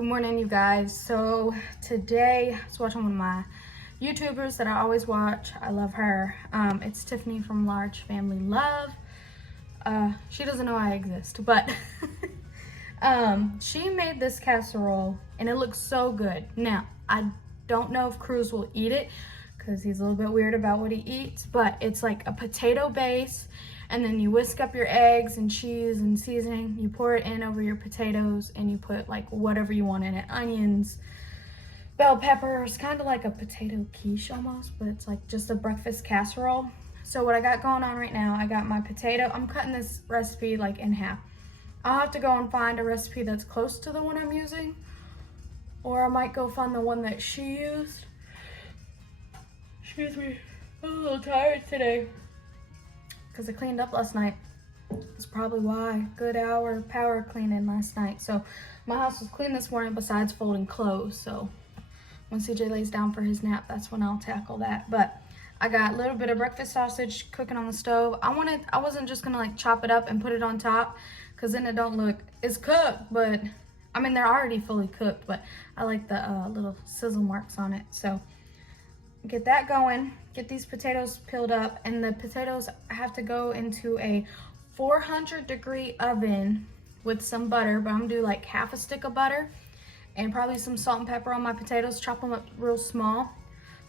Good morning, you guys. So today I was watching one of my YouTubers that I always watch. I love her. It's Tiffany from Large Family Love. She doesn't know I exist, but she made this casserole and it looks so good. Now, I don't know if Cruz will eat it because he's a little bit weird about what he eats, but it's like a potato base, and then you whisk up your eggs and cheese and seasoning. You pour it in over your potatoes and you put like whatever you want in it. Onions, bell peppers, kind of like a potato quiche almost, but it's like just a breakfast casserole. So what I got going on right now, I got my potato. I'm cutting this recipe like in half. I'll have to go and find a recipe that's close to the one I'm using, or I might go find the one that she used. Excuse me, I'm a little tired today because I cleaned up last night. That's probably why. Good hour power cleaning last night. So my house was clean this morning besides folding clothes. So when CJ lays down for his nap, that's when I'll tackle that. But I got a little bit of breakfast sausage cooking on the stove. I wasn't just gonna like chop it up and put it on top because then it don't look, it's cooked, but I mean, they're already fully cooked, but I like the little sizzle marks on it. So get that going, get these potatoes peeled up, and the potatoes have to go into a 400-degree oven with some butter, but I'm gonna do like half a stick of butter and probably some salt and pepper on my potatoes, chop them up real small,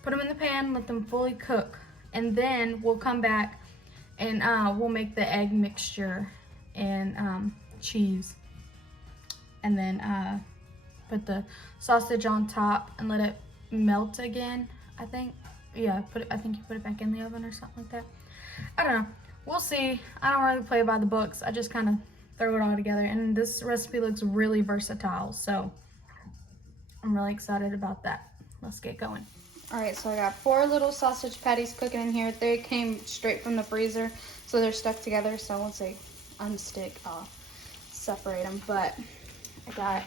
put them in the pan, let them fully cook, and then we'll come back and we'll make the egg mixture and cheese, and then put the sausage on top and let it melt again. I think, yeah, I think you put it back in the oven or something like that. I don't know. We'll see. I don't really play by the books. I just kind of throw it all together. And this recipe looks really versatile, so I'm really excited about that. Let's get going. All right, so I got 4 little sausage patties cooking in here. They came straight from the freezer, so they're stuck together. So once they unstick, I'll separate them. But I got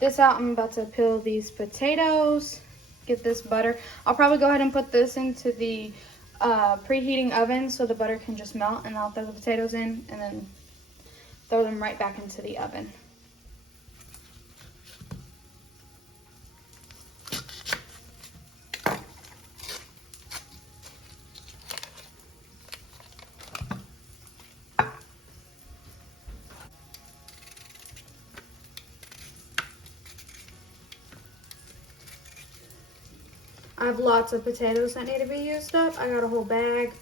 this out. I'm about to peel these potatoes. Get this butter. I'll probably go ahead and put this into the preheating oven so the butter can just melt, and I'll throw the potatoes in and then throw them right back into the oven. I have lots of potatoes that need to be used up. I got a whole bag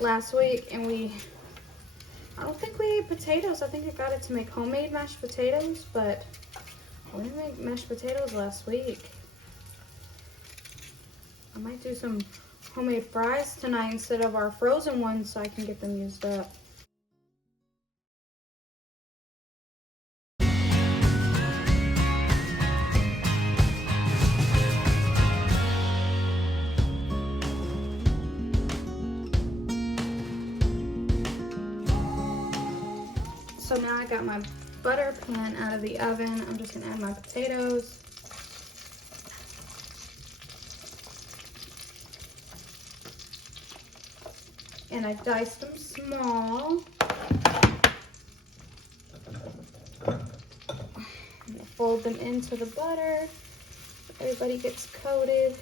last week, and I don't think we ate potatoes. I think I got it to make homemade mashed potatoes, but we didn't make mashed potatoes last week. I might do some homemade fries tonight instead of our frozen ones so I can get them used up. So now I got my butter pan out of the oven. I'm just gonna add my potatoes. And I diced them small. I'm gonna fold them into the butter. Everybody gets coated.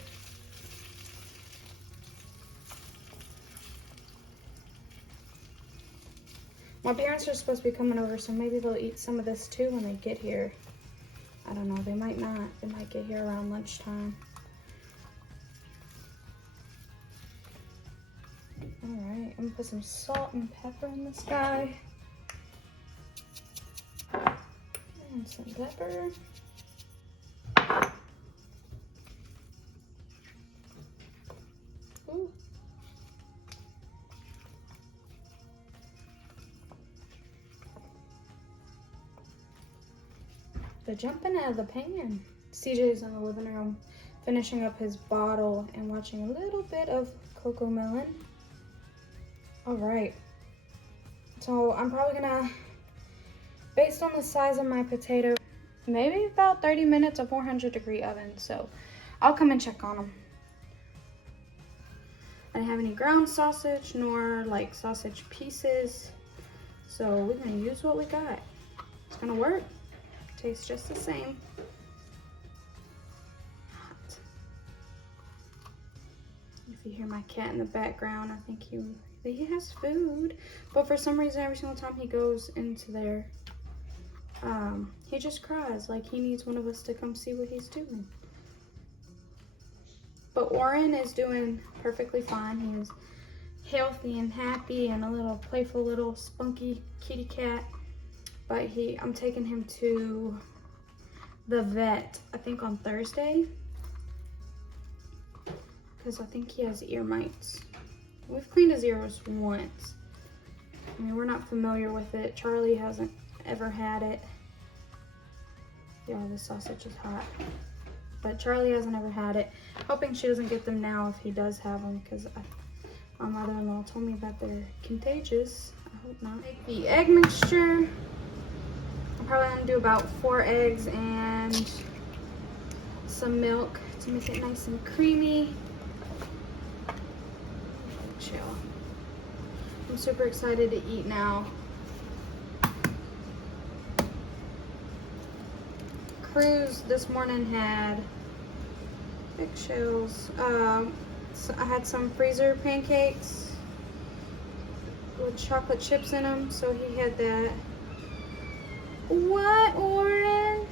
My parents are supposed to be coming over, so maybe they'll eat some of this too when they get here. I don't know, they might not. They might get here around lunchtime. All right, I'm gonna put some salt and pepper in this guy. And some pepper. Ooh. They're jumping out of the pan. CJ's in the living room finishing up his bottle and watching a little bit of Coco Melon. All right, so I'm probably gonna, based on the size of my potato, maybe about 30 minutes of 400-degree oven, so I'll come and check on them. I didn't have any ground sausage nor like sausage pieces, so we're gonna use what we got. It's gonna work. Tastes just the same. If you hear my cat in the background, I think he has food, but for some reason every single time he goes into there, he just cries like he needs one of us to come see what he's doing. But Oren is doing perfectly fine. He is healthy and happy and a little playful little spunky kitty cat. But I'm taking him to the vet, I think on Thursday, because I think he has ear mites. We've cleaned his ears once. I mean, we're not familiar with it. Charlie hasn't ever had it. Yeah, the sausage is hot. But Charlie hasn't ever had it. Hoping she doesn't get them now if he does have them, because my mother-in-law told me that they're contagious. I hope not. Make the egg mixture. I'm probably gonna do about 4 eggs and some milk to make it nice and creamy. Chill. I'm super excited to eat now. Cruz this morning had eggshells. So I had some freezer pancakes with chocolate chips in them, so he had that. What, Oren?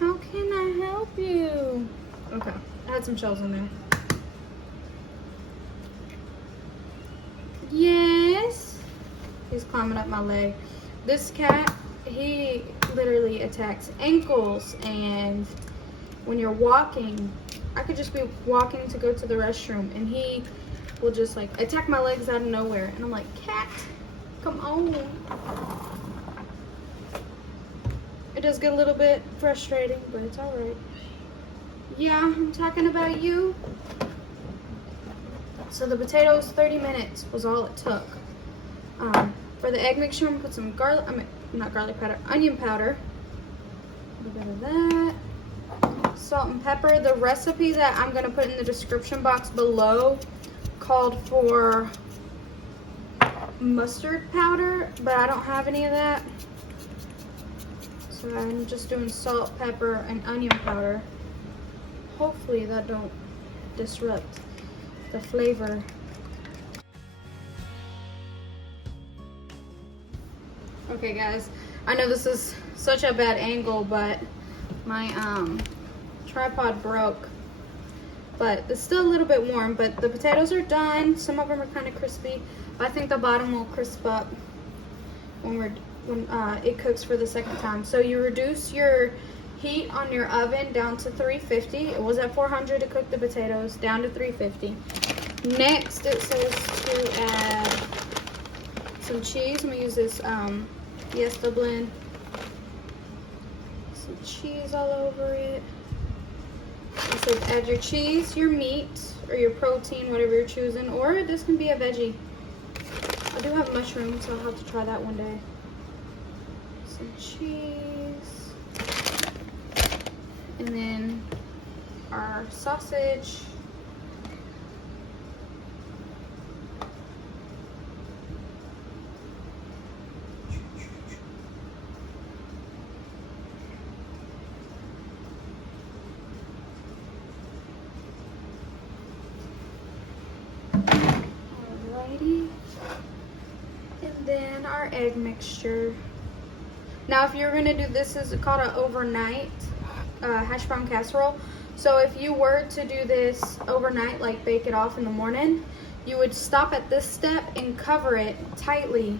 How can I help you? Okay, I had some shells in there. Yes. He's climbing up my leg. This cat, he literally attacks ankles, and when you're walking, I could just be walking to go to the restroom and he will just like attack my legs out of nowhere, and I'm like, cat, come on. It does get a little bit frustrating, but it's all right. Yeah, I'm talking about you. So the potatoes, 30 minutes was all it took. For the egg mixture, I'm gonna put some not garlic powder, onion powder. A little bit of that. Salt and pepper. The recipe that I'm gonna put in the description box below called for mustard powder, but I don't have any of that. So I'm just doing salt, pepper, and onion powder. Hopefully that don't disrupt the flavor. Okay guys, I know this is such a bad angle, but my tripod broke. But it's still a little bit warm, but the potatoes are done. Some of them are kind of crispy. I think the bottom will crisp up when it cooks for the second time. So you reduce your heat on your oven down to 350. It was at 400 to cook the potatoes, down to 350. Next, it says to add some cheese. I'm gonna use this Fiesta blend. Some cheese all over it. It says add your cheese, your meat, or your protein, whatever you're choosing, or this can be a veggie. I do have mushrooms, so I'll have to try that one day. Some cheese, and then our sausage. Alrighty, and then our egg mixture. Now, if you're gonna do this, is called an overnight hash brown casserole. So if you were to do this overnight, like bake it off in the morning, you would stop at this step and cover it tightly,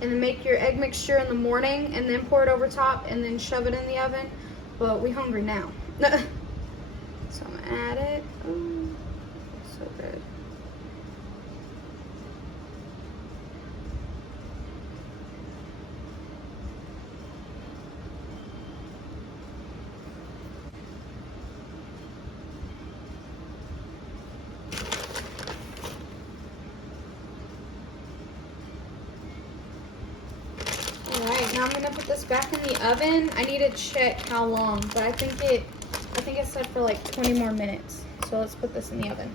and then make your egg mixture in the morning, and then pour it over top, and then shove it in the oven. But we hungry now. So I'm gonna add it. Oh, so good. Alright, now I'm gonna put this back in the oven. I need to check how long, but I think it's set for like 20 more minutes. So let's put this in the oven.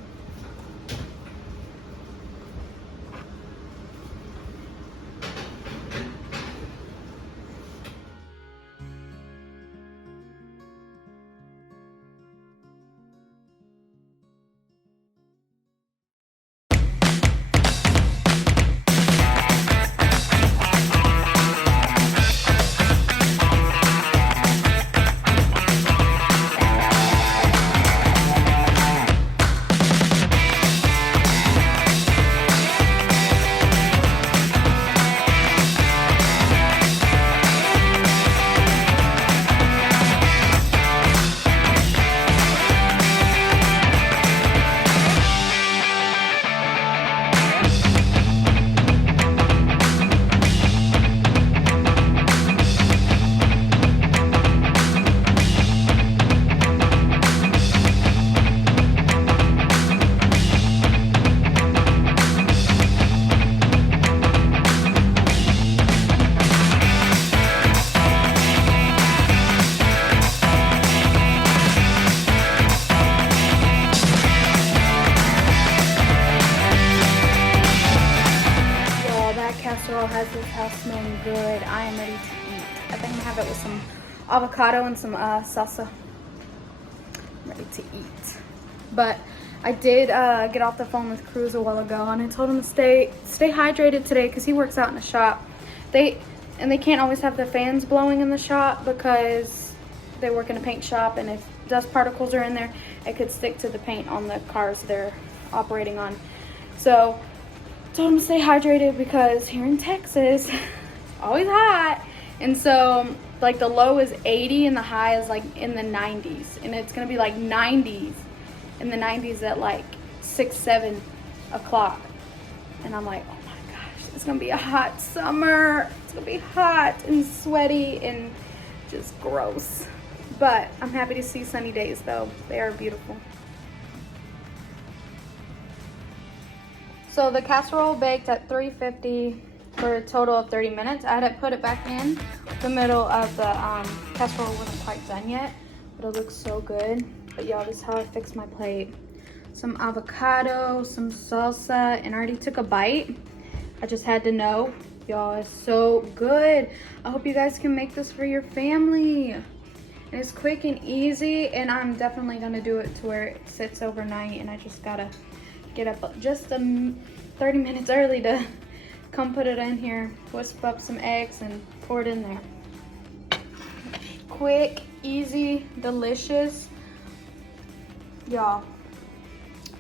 smelling good. I am ready to eat. I think I'm gonna have it with some avocado and some salsa. I'm ready to eat. But I did get off the phone with Cruz a while ago, and I told him to stay hydrated today because he works out in the shop. They can't always have the fans blowing in the shop because they work in a paint shop, and if dust particles are in there, it could stick to the paint on the cars they're operating on. So I told him to stay hydrated because here in Texas, always hot. And so like the low is 80 and the high is like in the 90s, and it's gonna be like 90s in the 90s at like 6-7 o'clock. And I'm like, oh my gosh, it's gonna be a hot summer. It's gonna be hot and sweaty and just gross. But I'm happy to see sunny days though. They are beautiful. So the casserole baked at 350 for a total of 30 minutes. I had to put it back in the middle of the casserole wasn't quite done yet, but it looks so good. But y'all, this is how I fix my plate. Some avocado, some salsa, and I already took a bite. I just had to know. Y'all, it's so good. I hope you guys can make this for your family. And it's quick and easy, and I'm definitely gonna do it to where it sits overnight, and I just gotta get up just 30 minutes early to come put it in here, whisk up some eggs, and pour it in there. Quick, easy, delicious. Y'all,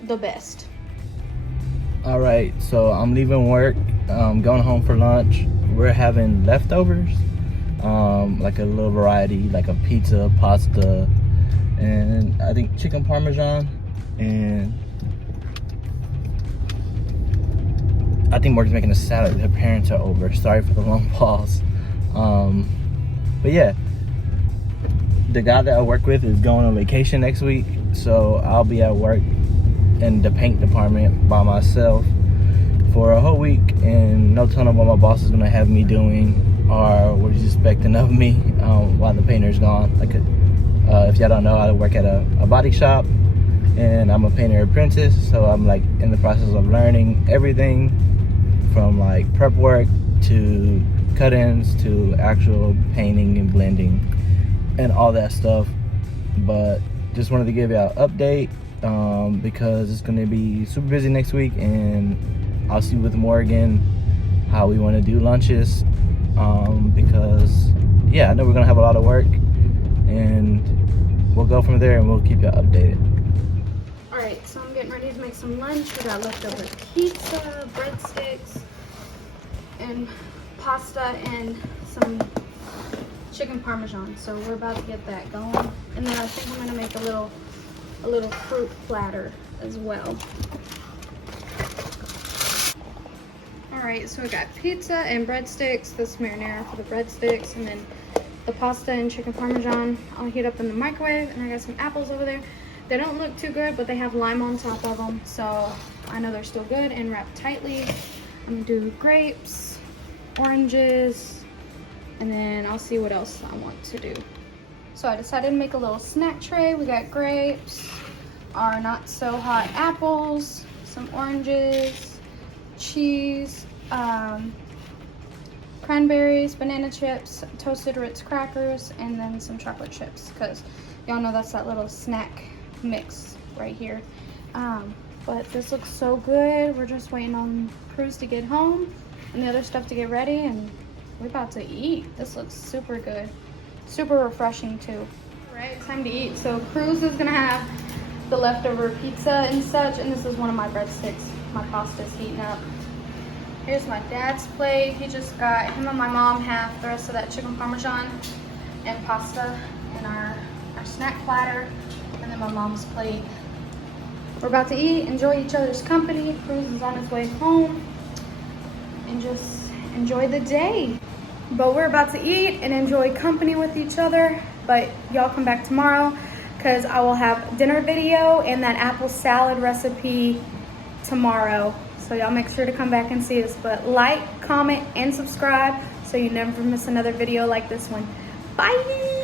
the best. All right, so I'm leaving work, going home for lunch. We're having leftovers, like a little variety, like a pizza, pasta, and I think chicken parmesan, and I think Morgan's making a salad. Her parents are over. Sorry for the long pause. But yeah, the guy that I work with is going on vacation next week, so I'll be at work in the paint department by myself for a whole week, and no telling what my boss is gonna have me doing or what he's expecting of me while the painter's gone. Like, if y'all don't know, I work at a body shop, and I'm a painter apprentice, so I'm like in the process of learning everything from like prep work to cut-ins to actual painting and blending and all that stuff. But just wanted to give y'all an update because it's going to be super busy next week, and I'll see with Morgan how we want to do lunches, because yeah, I know we're going to have a lot of work, and we'll go from there and we'll keep y'all updated. Alright, so I'm getting ready to make some lunch. We got leftover pizza, breadsticks, and pasta, and some chicken parmesan. So we're about to get that going. And then I think I'm gonna make a little fruit platter as well. Alright, so we got pizza and breadsticks, this marinara for the breadsticks, and then the pasta and chicken parmesan I'll heat up in the microwave. And I got some apples over there. They don't look too good, but they have lime on top of them, so I know they're still good and wrapped tightly. I'm gonna do grapes, oranges, and then I'll see what else I want to do. So I decided to make a little snack tray. We got grapes, our not so hot apples, some oranges, cheese, cranberries, banana chips, toasted Ritz crackers, and then some chocolate chips, because y'all know that's that little snack mix right here. But this looks so good. We're just waiting on Cruz to get home and the other stuff to get ready, and we're about to eat. This looks super good, super refreshing too. All right, time to eat. So Cruz is gonna have the leftover pizza and such, and this is one of my breadsticks. My pasta's heating up. Here's my dad's plate. He just got, him and my mom have the rest of that chicken parmesan and pasta in our snack platter, and then my mom's plate. We're about to eat, enjoy each other's company. Cruz is on his way home, and just enjoy the day. But we're about to eat and enjoy company with each other. But y'all come back tomorrow, because I will have dinner video and that apple salad recipe tomorrow. So y'all make sure to come back and see us. But like, comment, and subscribe so you never miss another video like this one. Bye!